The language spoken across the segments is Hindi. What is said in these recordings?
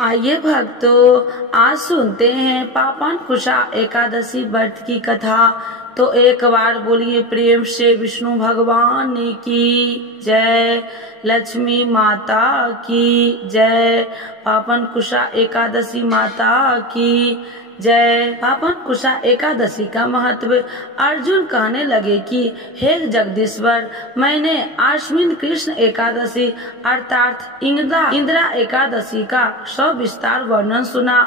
आइए भक्तों, आज सुनते हैं पापनकुशा एकादशी व्रत की कथा। तो एक बार बोलिए प्रेम से विष्णु भगवान की जय, लक्ष्मी माता की जय, पापनकुशा एकादशी माता की जय। पापनकुशा एकादशी का महत्व। अर्जुन कहने लगे कि हे जगदीश्वर, मैंने आश्विन कृष्ण एकादशी अर्थात इंदिरा एकादशी का सविस्तार वर्णन सुना।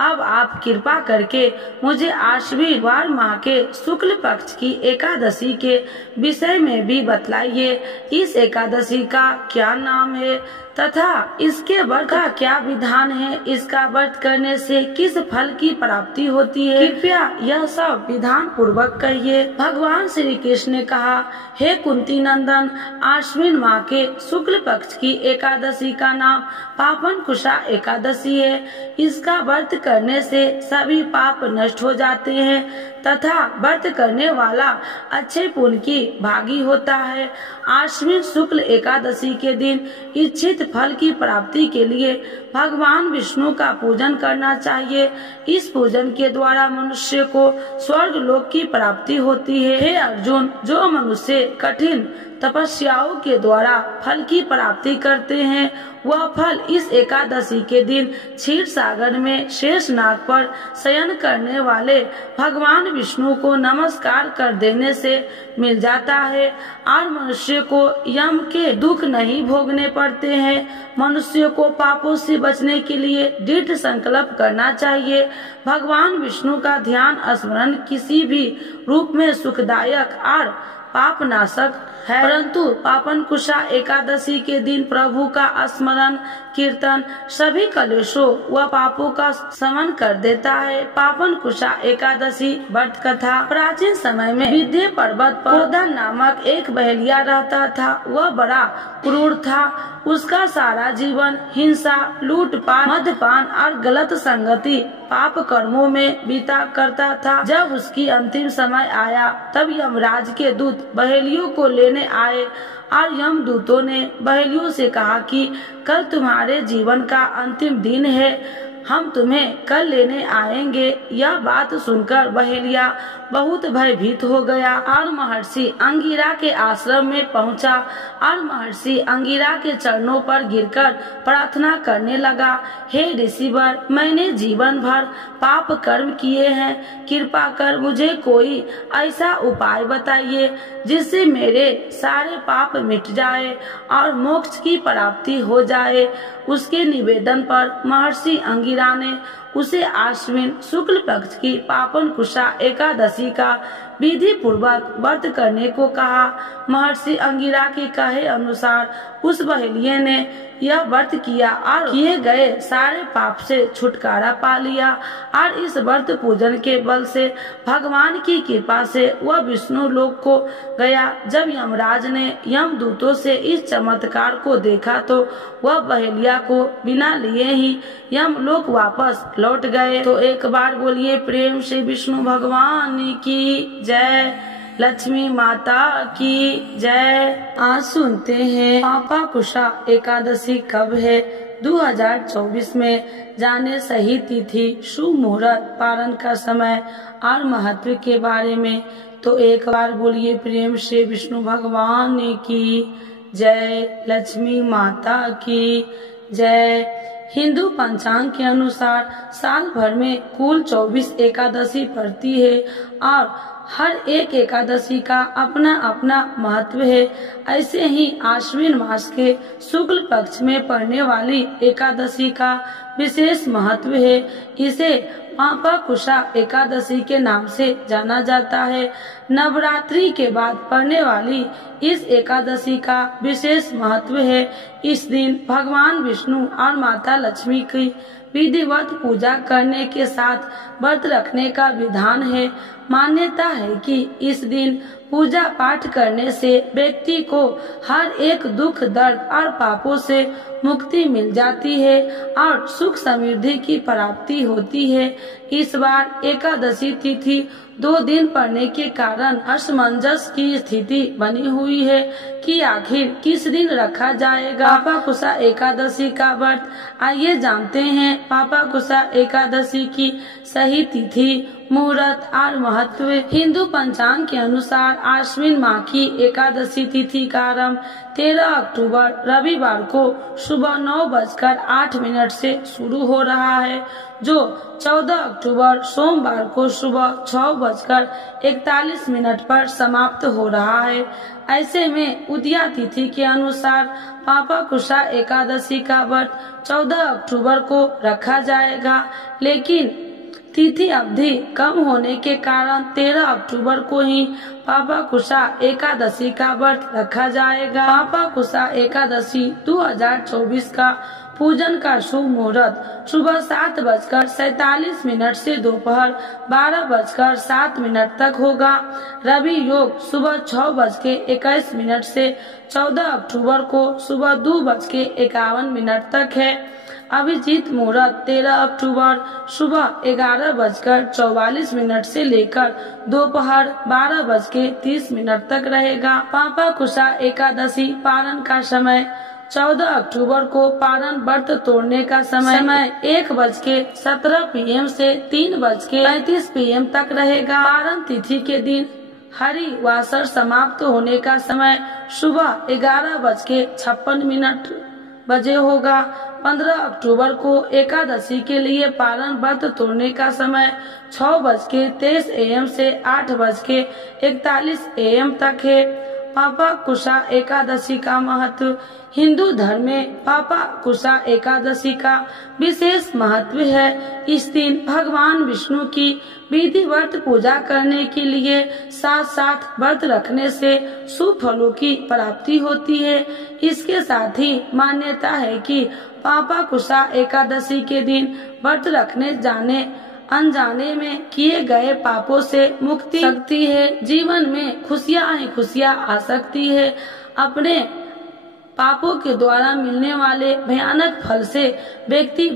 अब आप कृपा करके मुझे आश्विन वार माह के शुक्ल पक्ष की एकादशी के विषय में भी बतलाइए। इस एकादशी का क्या नाम है तथा इसके व्रत का क्या विधान है, इसका व्रत करने से किस फल की प्राप्ति होती है, कृपया यह सब विधान पूर्वक कहिए। भगवान श्री कृष्ण ने कहा, हे कुंती नंदन, आश्विन माह के शुक्ल पक्ष की एकादशी का नाम पापनकुशा एकादशी है। इसका व्रत करने से सभी पाप नष्ट हो जाते हैं तथा व्रत करने वाला अच्छे पुण्य की भागी होता है। आश्विन शुक्ल एकादशी के दिन इच्छित फल की प्राप्ति के लिए भगवान विष्णु का पूजन करना चाहिए। इस पूजन के द्वारा मनुष्य को स्वर्ग लोक की प्राप्ति होती है। हे अर्जुन, जो मनुष्य कठिन तपस्याओं के द्वारा फल की प्राप्ति करते हैं, वह फल इस एकादशी के दिन क्षीर सागर में शेष नाग पर शयन करने वाले भगवान विष्णु को नमस्कार कर देने से मिल जाता है और मनुष्य को यम के दुख नहीं भोगने पड़ते हैं। मनुष्य को पापों से बचने के लिए दृढ़ संकल्प करना चाहिए। भगवान विष्णु का ध्यान स्मरण किसी भी रूप में सुखदायक और पाप नाशक है, परंतु पापनकुशा एकादशी के दिन प्रभु का स्मरण कीर्तन सभी कलेशों व पापों का शमन कर देता है। पापनकुशा एकादशी व्रत कथा। प्राचीन समय में विंध्य पर्वत पर गोवर्धन नामक एक बहेलिया रहता था। वह बड़ा क्रूर था। उसका सारा जीवन हिंसा, लूटपाट, मद्यपान और गलत संगति पाप कर्मों में बीता करता था। जब उसकी अंतिम समय आया तब यमराज के दूत बहेलियों को लेने आए और यमदूतों ने बहेलियों से कहा कि कल तुम्हारे जीवन का अंतिम दिन है, हम तुम्हें कल लेने आएंगे। यह बात सुनकर बहेलिया बहुत भयभीत हो गया और महर्षि अंगिरा के आश्रम में पहुंचा और महर्षि अंगिरा के चरणों पर गिरकर प्रार्थना करने लगा, हे ऋषिवर, मैंने जीवन भर पाप कर्म किए हैं, कृपा कर मुझे कोई ऐसा उपाय बताइए जिससे मेरे सारे पाप मिट जाए और मोक्ष की प्राप्ति हो जाए। उसके निवेदन पर महर्षि अंगिरा ने उसे आश्विन शुक्ल पक्ष की पापनकुशा एकादशी का विधि पूर्वक व्रत करने को कहा। महर्षि अंगिरा के कहे अनुसार उस बहेलिये ने यह व्रत किया और किए गए सारे पाप से छुटकारा पा लिया और इस व्रत पूजन के बल से भगवान की कृपा से वह विष्णु लोक को गया। जब यमराज ने यमदूतों से इस चमत्कार को देखा तो वह बहेलिया को बिना लिए ही यमलोक वापस लौट गए। तो एक बार बोलिए प्रेम से विष्णु भगवान की जय, लक्ष्मी माता की जय। आज सुनते हैं पापनकुशा एकादशी कब है। 2024 में जाने सही तिथि, शुभ मुहूर्त, पारण का समय और महत्व के बारे में। तो एक बार बोलिए प्रेम से विष्णु भगवान की जय, लक्ष्मी माता की जय। हिंदू पंचांग के अनुसार साल भर में कुल 24 एकादशी पड़ती है और हर एक एकादशी का अपना अपना महत्व है। ऐसे ही आश्विन मास के शुक्ल पक्ष में पड़ने वाली एकादशी का विशेष महत्व है। इसे पापनकुशा एकादशी के नाम से जाना जाता है। नवरात्रि के बाद पड़ने वाली इस एकादशी का विशेष महत्व है। इस दिन भगवान विष्णु और माता लक्ष्मी की विधिवत पूजा करने के साथ व्रत रखने का विधान है। मान्यता है कि इस दिन पूजा पाठ करने से व्यक्ति को हर एक दुख दर्द और पापों से मुक्ति मिल जाती है और सुख समृद्धि की प्राप्ति होती है। इस बार एकादशी तिथि 2 दिन पड़ने के कारण असमंजस की स्थिति बनी हुई है कि आखिर किस दिन रखा जाएगा पापाकुशा एकादशी का व्रत। आइए जानते हैं पापाकुशा एकादशी की सही तिथि, मुहूर्त और महत्व। हिंदू पंचांग के अनुसार आश्विन माह की एकादशी तिथि का आरंभ 13 अक्टूबर रविवार को सुबह 9:08 से शुरू हो रहा है, जो 14 अक्टूबर सोमवार को सुबह 6:41 पर समाप्त हो रहा है। ऐसे में उदया तिथि के अनुसार पापाकुशा एकादशी का व्रत 14 अक्टूबर को रखा जाएगा, लेकिन तिथि अवधि कम होने के कारण 13 अक्टूबर को ही पापाकुशा एकादशी का व्रत रखा जाएगा। पापाकुशा एकादशी 2024 का पूजन का शुभ मुहूर्त सुबह 7:47 से दोपहर 12:07 तक होगा। रवि योग सुबह 6:21 से 14 अक्टूबर को सुबह 2:51 तक है। अभिजीत मुहूर्त 13 अक्टूबर सुबह 11:44 से लेकर दोपहर 12:30 तक रहेगा। पापाकुशा एकादशी पारण का समय 14 अक्टूबर को पारण व्रत तोड़ने का समय 1:17 PM से 3:35 PM तक रहेगा। पारण तिथि के दिन हरिवासर समाप्त होने का समय सुबह 11:56 बजे होगा। 15 अक्टूबर को एकादशी के लिए पारण व्रत तोड़ने का समय 6:23 AM से 8:41 AM तक है। पापाकुशा एकादशी का महत्व। हिंदू धर्म में पापाकुशा एकादशी का विशेष महत्व है। इस दिन भगवान विष्णु की विधिवत पूजा करने के लिए साथ साथ व्रत रखने से शुभ फलों की प्राप्ति होती है। इसके साथ ही मान्यता है कि पापाकुशा एकादशी के दिन व्रत रखने जाने अनजाने में किए गए पापों से मुक्ति सकती है। जीवन में खुशियाँ ही खुशियाँ आ सकती है। अपने पापों के द्वारा मिलने वाले भयानक फल से व्यक्ति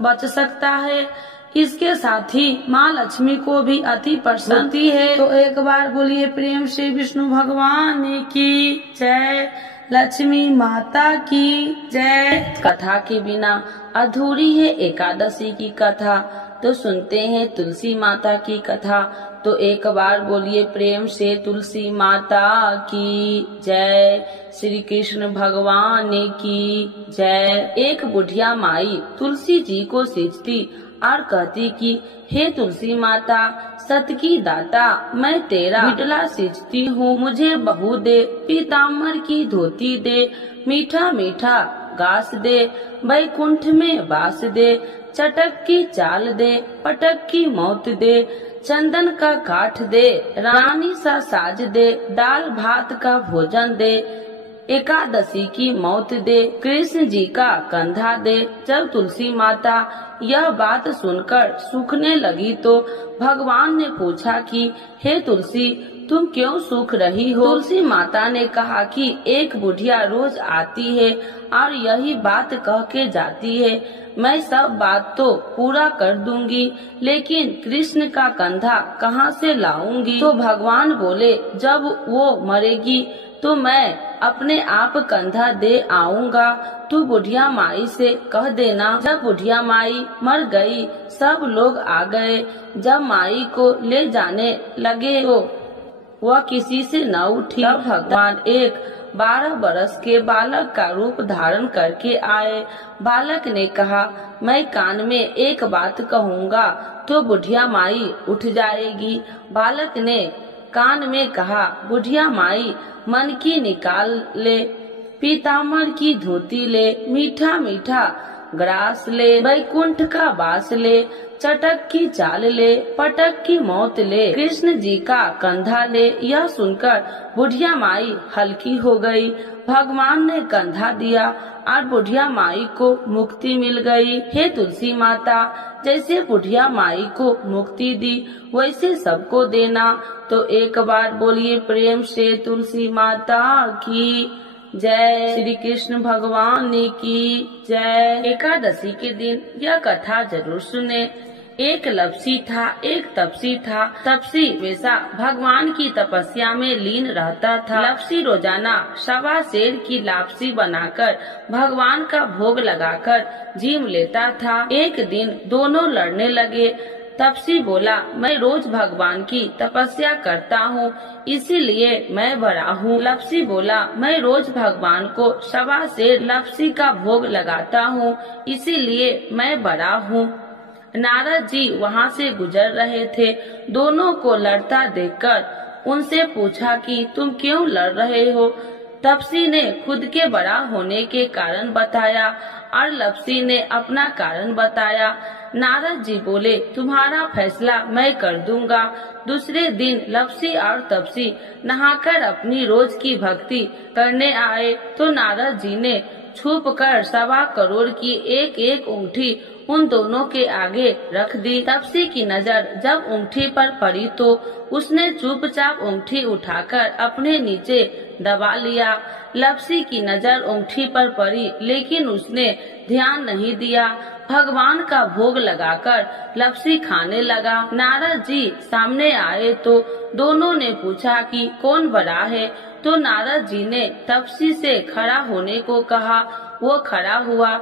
बच सकता है। इसके साथ ही माँ लक्ष्मी को भी अति प्रसन्न होती है। तो एक बार बोलिए प्रेम से विष्णु भगवान की जय, लक्ष्मी माता की जय। कथा के बिना अधूरी है एकादशी की कथा, तो सुनते हैं तुलसी माता की कथा। तो एक बार बोलिए प्रेम से तुलसी माता की जय, श्री कृष्ण भगवान की जय। एक बुढ़िया माई तुलसी जी को सींचती और कहती कि हे तुलसी माता, सत की दाता, मैं तेरा बिटला सींचती हूँ, मुझे बहू दे, पीताम्बर की धोती दे, मीठा मीठा घास दे, बैकुंठ में वास दे, चटक की चाल दे, पटक की मौत दे, चंदन का काठ दे, रानी सा साज दे, दाल भात का भोजन दे, एकादशी की मौत दे, कृष्ण जी का कंधा दे। जब तुलसी माता यह बात सुनकर सूखने लगी तो भगवान ने पूछा कि हे तुलसी, तुम क्यों सूख रही हो? तुलसी माता ने कहा कि एक बुढ़िया रोज आती है और यही बात कह के जाती है, मैं सब बात तो पूरा कर दूंगी, लेकिन कृष्ण का कंधा कहाँ से लाऊंगी? तो भगवान बोले, जब वो मरेगी तो मैं अपने आप कंधा दे आऊंगा, तू बुढ़िया माई से कह देना। जब बुढ़िया माई मर गई, सब लोग आ गए। जब माई को ले जाने लगे तो वह किसी से न उठी। तब भगवान एक 12 बरस के बालक का रूप धारण करके आए। बालक ने कहा, मैं कान में एक बात कहूँगा तो बुढ़िया माई उठ जाएगी। बालक ने कान में कहा, बुढ़िया माई मन की निकाल ले, पीताम्बर की धोती ले, मीठा मीठा ग्रास ले, वैकुंठ का वास ले, चटक की चाल ले, पटक की मौत ले, कृष्ण जी का कंधा ले। यह सुनकर बुढ़िया माई हल्की हो गई। भगवान ने कंधा दिया और बुढ़िया माई को मुक्ति मिल गई। हे तुलसी माता, जैसे बुढ़िया माई को मुक्ति दी वैसे सबको देना। तो एक बार बोलिए प्रेम से तुलसी माता की जय। श्री कृष्ण भगवान की जय। एकादशी के दिन यह कथा जरूर सुने। एक लपसी था, एक तपसी था। तपसी हमेशा भगवान की तपस्या में लीन रहता था। लपसी रोजाना 1.25 सेर की लापसी बनाकर भगवान का भोग लगाकर जीम लेता था। एक दिन दोनों लड़ने लगे। तपसी बोला, मैं रोज भगवान की तपस्या करता हूँ, इसीलिए मैं बड़ा हूँ। लपसी बोला, मैं रोज भगवान को 1.25 सेर लपसी का भोग लगाता हूँ, इसीलिए मैं बड़ा हूँ। नारद जी वहाँ से गुजर रहे थे। दोनों को लड़ता देखकर उनसे पूछा कि तुम क्यों लड़ रहे हो। तपसी ने खुद के बड़ा होने के कारण बताया और लपसी ने अपना कारण बताया। नारद जी बोले, तुम्हारा फैसला मैं कर दूंगा। दूसरे दिन लपसी और तपसी नहाकर अपनी रोज की भक्ति करने आए तो नारद जी ने छुप कर 1.25 करोड़ की एक एक अंगूठी उन दोनों के आगे रख दी। तपसी की नजर जब अंगूठी पर पड़ी तो उसने चुपचाप अंगूठी उठाकर अपने नीचे दबा लिया। लपसी की नजर अंगूठी पर पड़ी लेकिन उसने ध्यान नहीं दिया। भगवान का भोग लगाकर लपसी खाने लगा। नारद जी सामने आए तो दोनों ने पूछा कि कौन बड़ा है। तो नारद जी ने तपसी से खड़ा होने को कहा। वो खड़ा हुआ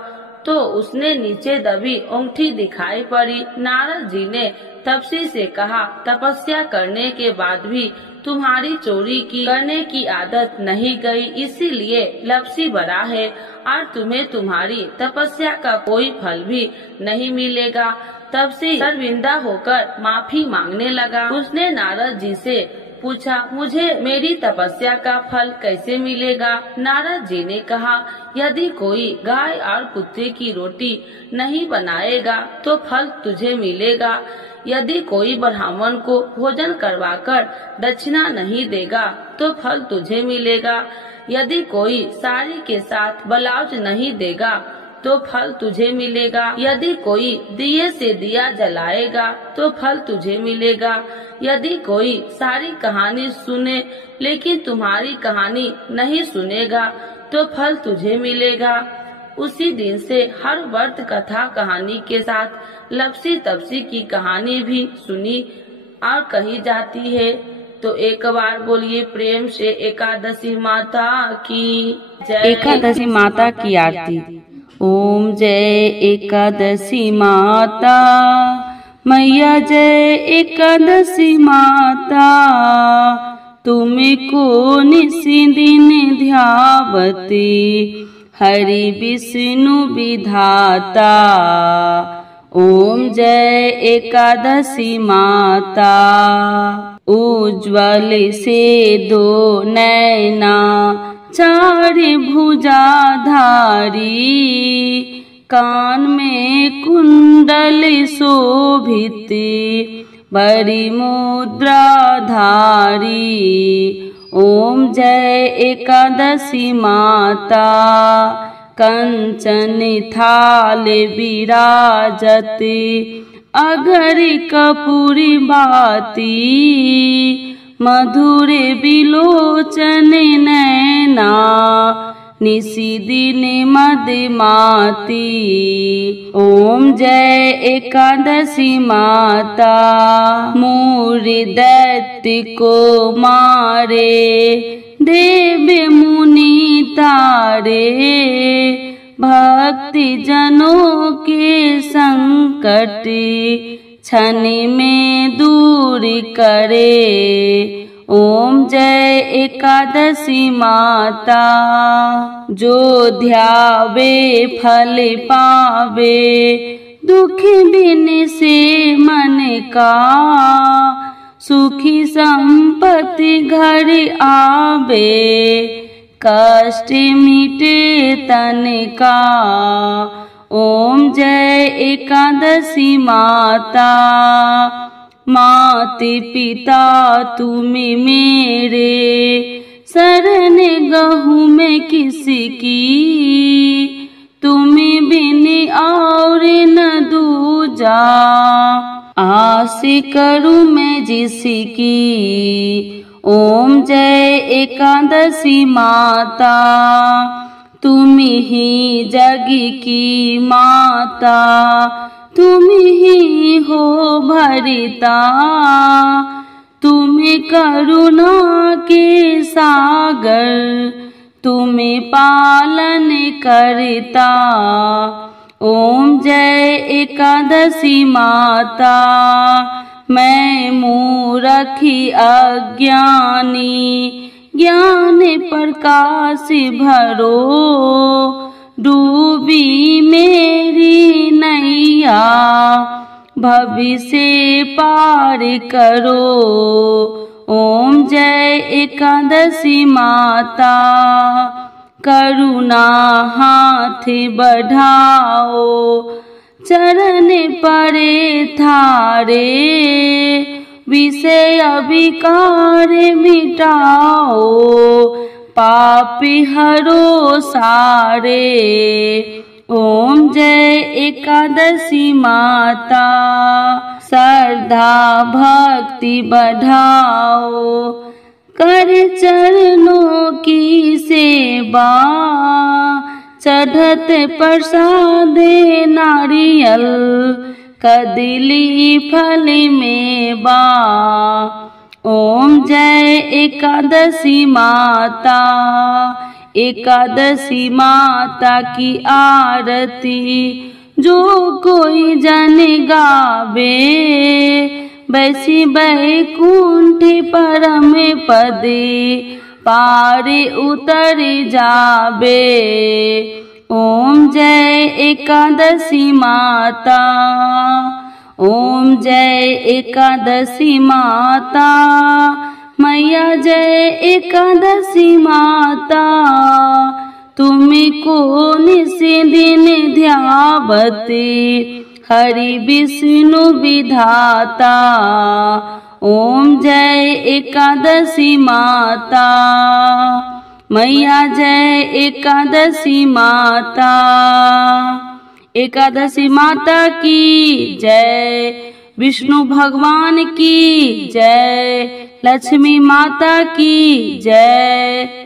तो उसने नीचे दबी अंगूठी दिखाई पड़ी। नारद जी ने तपसी से कहा, तपस्या करने के बाद भी तुम्हारी चोरी करने की आदत नहीं गई, इसीलिए लपसी बड़ा है और तुम्हें तुम्हारी तपस्या का कोई फल भी नहीं मिलेगा। तपसी शर्मिंदा होकर माफी मांगने लगा। उसने नारद जी से पूछा, मुझे मेरी तपस्या का फल कैसे मिलेगा। नारद जी ने कहा, यदि कोई गाय और कुत्ते की रोटी नहीं बनाएगा तो फल तुझे मिलेगा। यदि कोई ब्राह्मण को भोजन करवाकर दक्षिणा नहीं देगा तो फल तुझे मिलेगा। यदि कोई साड़ी के साथ ब्लाउज नहीं देगा तो फल तुझे मिलेगा। यदि कोई दिए से दिया जलाएगा तो फल तुझे मिलेगा। यदि कोई सारी कहानी सुने लेकिन तुम्हारी कहानी नहीं सुनेगा तो फल तुझे मिलेगा। उसी दिन से हर व्रत कथा कहानी के साथ लपसी तपसी की कहानी भी सुनी और कही जाती है। तो एक बार बोलिए प्रेम से एकादशी माता की जय। एकादशी माता की आरती। ओम जय एकादशी माता मैया, जय एकादशी माता। तुम्हें को निसी दिन ध्यावती हरि विष्णु विधाता। ओम जय एकादशी माता। उज्ज्वल से 2 नैना 4 भुजाधारी, कान में कुंडल शोभित बड़ी मुद्रा धारी। ओम जय एकादशी माता। कंचन थाल विराजत अगर कपूरी बाती, मधुर बिलोचन नैना निसी दिन मदमाती। ओम जय एकादशी माता। मूर दैत्य को मारे देव मुनि तारे, भक्ति जनों के संकट क्षण में दूर करे। ओम जय एकादशी माता। जो ध्यावे फल पावे, दुख बिन से मन का, सुखी संपत्ति घर आवे, कष्ट मिटे तन का। ओम जय एकादशी माता। माते पिता तुम्हें मेरे, शरण गहूँ मैं किसकी, तुम्हें बिन और न दूजा, आस करूँ मैं जिसकी। ओम जय एकादशी माता, तुम ही जग की माता, तुम ही हो भरिता, तुम्हें करुणा के सागर, तुम्हें पालन करता। ओम जय एकादशी माता, मैं मूरखी अज्ञानी, ज्ञान प्रकाश भरो, डूबी मेरी नैया, भविष्य पार करो। ओम जय एकादशी माता, करुणा हाथ बढ़ाओ, चरण परे थारे, विषय अभिकार मिटाओ, पापी हरो सारे। ओम जय एकादशी माता, श्रद्धा भक्ति बढ़ाओ, कर चरणों की सेवा, चढ़त प्रसाद नारियल, कदली फल मेवा। ओम जय एकादशी माता, एकादशी माता की आरती जो कोई जन गावे, बैसी बैकुंठ परम पदे, पार उतर जावे। ओम जय एकादशी माता, ओम जय एकादशी माता, मैया जय एकादशी माता, तुमको निस दिन ध्यावते, हरि विष्णु विधाता। ओम जय एकादशी माता, मैया जय एकादशी माता। एकादशी माता की जय, विष्णु भगवान की जय, लक्ष्मी माता की जय।